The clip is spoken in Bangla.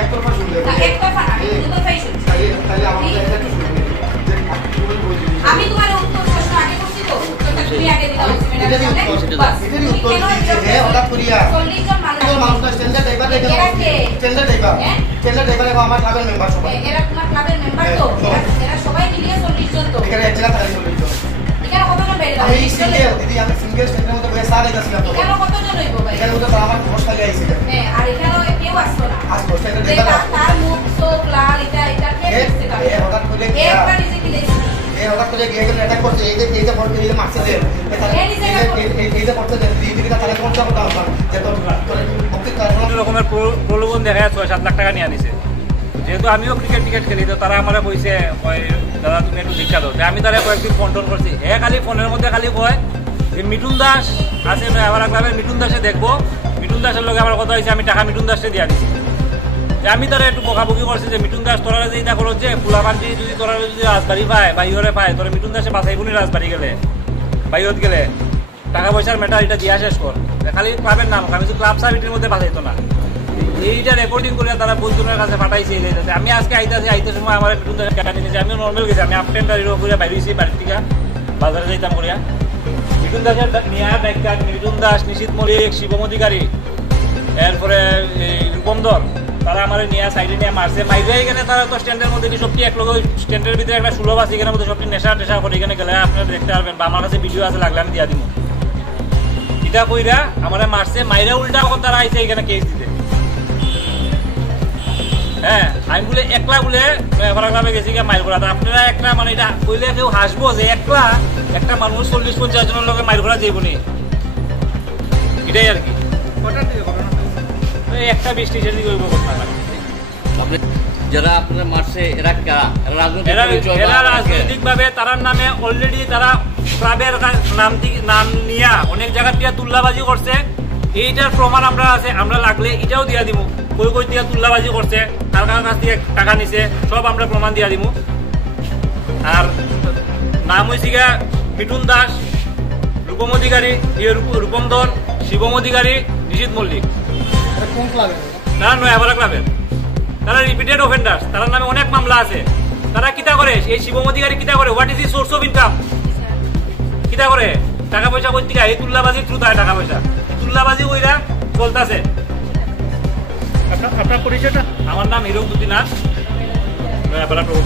একতরফা শুনলে একতরফা না দুতরফাই শুনছি তাহলে আমাদের এটা কি শুনবে যে আমি তোমার উত্তর প্রশ্ন আগে করছি তো উত্তরটা তুমি আগে দিলা ম্যাডাম বাস এটারই উত্তর দিতে হে হঠাৎ করিয়া 40 জন মানুষ স্ট্যান্ডার্ড ড্রাইভার স্ট্যান্ডার্ড ড্রাইভার আমার ক্লাবের মেম্বার সবাই এরা তোমার ক্লাবের মেম্বার তো এরা সবাই মিলিয়ে 40 জন তো এখানে এক জায়গা থাকে 40 জন এখানে কতজন বের আমি সিঙ্গেল দিদি আমি সিঙ্গেল স্ট্যান্ডের মধ্যে বসে সারা দিতেছিলাম তো এখানে কতজন হইব ভাই এখানে তো আমার বসটা গাইছে হ্যাঁ আর এখানে কেউ আসতো না আসতো স্ট্যান্ডার্ড দেখা ড্রাইভার তার মুখ চোখ লাল এটা কে দেখতে পারে হঠাৎ করে একবার নিজে দিলেছি হঠাৎ করে গিয়ে গেলে অ্যাটাক করছে এইটা পড়তে এইটা মারছে যে এইটা পড়তে যে দিদি তাহলে কোন চাপ দাও যে তো মুক্তির কারণ রকমের প্রলোভন দেখায় 6-7 লাখ টাকা নিয়ে আনিছে যেহেতু আমিও ক্রিকেট টিকেট খেলি তো তারা আমার কইছে দাদা তুমি একটু দীক্ষা দাও আমি তারা কয়েকদিন ফোন টোন করছি খালি ফোনের মধ্যে খালি কয় যে মিঠুন দাস আছে আমার ক্লাবের মিঠুন দাসে দেখবো মিঠুন দাসের লগে আমার কথা হয়েছে আমি টাকা মিঠুন দাসে দিয়ে দিচ্ছি আমি তারা একটু বকাবকি করছি যে মিঠুন দাস তোরা যে এটা করো যে ফুলাবান্তি যদি তোরা যদি রাজবাড়ি পায় বা ইহরে পায় তোরা মিঠুন দাসে বাছাইবুনি রাজবাড়ি গেলে বাইরত গেলে টাকা পয়সার ম্যাটার এটা দিয়া শেষ কর খালি ক্লাবের নাম আমি ক্লাব সার্ভিসের মধ্যে বাছাইতো না এইটা রেকর্ডিং করে তারা বইজনের কাছে পাঠাইছে আমি আজকে আইতে সময় আমার মিঠুন দাসের টাকা নিয়েছি আমি নর্মাল গেছি আমি আপটেন গাড়ির করে বাইরেছি বাড়ির থেকে বাজারে যাইতাম করিয়া মিঠুন দাসের নিয়ার ডাক্তার মিঠুন দাস নিশীত মল্লিক শিবম অধিকারী এরপরে রূপমদর তারা আমার নিয়ে সাইডে নিয়ে মারছে মাইরে এখানে তারা তো স্ট্যান্ডের মধ্যে সবটি এক লোক স্ট্যান্ডের ভিতরে একটা সুলভ আছে এখানের মধ্যে সবটি নেশা টেশা করে এখানে গেলে আপনারা দেখতে পারবেন বা আমার কাছে ভিডিও আছে লাগলে আমি দিয়া দিব এটা কইরা আমার মারছে মাইরা উল্টা এখন তারা আইছে এখানে কেস দিতে হ্যাঁ আমি বলে একলা বলে গ্রামে গেছি গিয়ে মাইল করা আপনারা একটা মানে এটা কইলে কেউ হাসবো যে একলা একটা মানুষ 40-50 জনের লোকে মাইল করা যাইবনি এটাই আর কি একটা 20-30 দিকে হইব কথা যারা আপনারা মারছে এরা রাজনৈতিক ভাবে তার নামে অলরেডি তারা ক্লাবের নাম নিয়ে অনেক জায়গা দিয়ে তুল্লাবাজি করছে এইটার প্রমাণ আমরা আছে আমরা লাগলে এটাও দিয়া দিব কই দিয়ে তুল্লাবাজি করছে কার কাছ থেকে টাকা নিছে সব আমরা প্রমাণ দিয়া দিব আর নাম হয়েছে গিয়া মিঠুন দাস রূপম অধিকারী রূপম ধর শিবম অধিকারী নিশীত মল্লিক তারা নয়াপাড়া ক্লাবের তারা রিপিটেড অফেন্ডার্স তার নামে অনেক মামলা আছে তারা কিতা করে এই শিবম অধিকারী কিতা করে what is the source of income কিতা করে টাকা পয়সা কই থেকে এই তুল্লাবাজির থ্রু তাই টাকা পয়সা তুল্লাবাজি ওইরা চলতেছে আপনার পরিচয়টা আমার নাম হিরো বুদ্দিনাথ নয়াপাড়া প্রভু